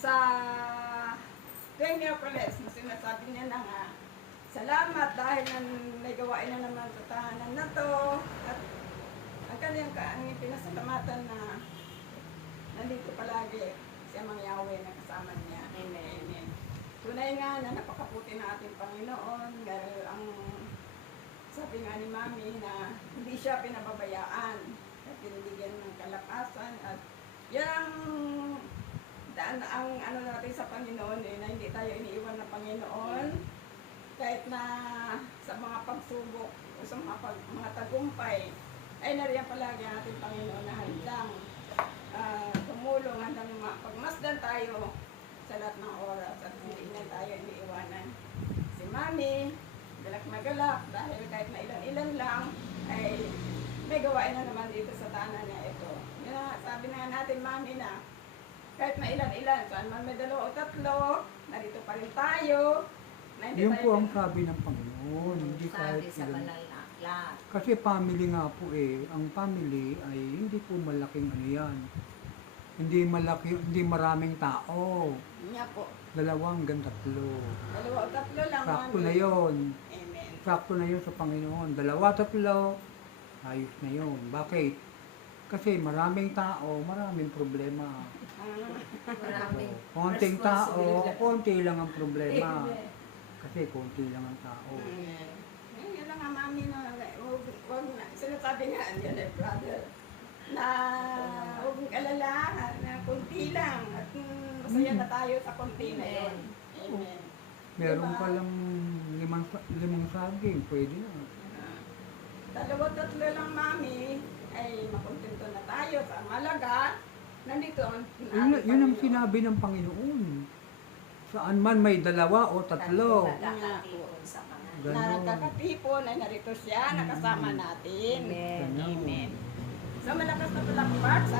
sa tuwing Miyerkules na sinasabi niya na nga, salamat dahil may gawain na naman sa tahanan na to. At ang kanyang pinasalamatan na nandito palagi si Amang Yahweh na kasama niya. Amen. Tunay nga na napakaputi ng ating Panginoon dahil ang sabi nga ni Mami na hindi siya pinababayaan at binibigyan ng kalakasan at yan ang ano natin sa Panginoon na hindi tayo iniiwan ng Panginoon kahit na sa mga pagsubok o sa mga tagumpay ay nariyan palagi ang ating Panginoon na handang tumulong, handang pagmasdan tayo sa lahat ng oras at hindi na tayo iniiwanan. Si Mami, galak na galak dahil kahit na ilan-ilan lang ay may gawain na naman dito sa tahanan niya ito. Yun na, sabi na natin Mami na kahit na ilan-ilan, saan man may 2 o 3, narito pa rin tayo. Yun po ang sabi ng Panginoon, hindi kahit Sabi sa ilan. banal na aklat. Kasi family nga po ang family ay hindi po malaking ano yan. Hindi maraming tao. Niya po. 2 hanggang 3. 2 o 3 lang Sakto Mami. na yun. Amen. Sakto na yun sa Panginoon. 2, 3, ayos na yun. Bakit? Kasi maraming tao, maraming problema. Maraming Konting tao, responsibilidad. konti lang ang problema. Amen. Kasi konti lang ang tao. Yun lang nga Mami na huwag na. Sinasabi nga yan brother na huwag mong alala na kunti lang at masaya na tayo sa kunti na yun. Amen. Meron Diba? pa lang 5 saging, pwede na. 2 o 3 lang Mami ay makontento na tayo sa malaga. Nandito ang Yun ang sinabi ng Panginoon. Saan man may 2 o 3. Nagkakatipon sa kanan. na Ganon. nagkakatipon ay narito siya, nakasama natin. Amen. Ganon. Amen. So malakas na palakpak sa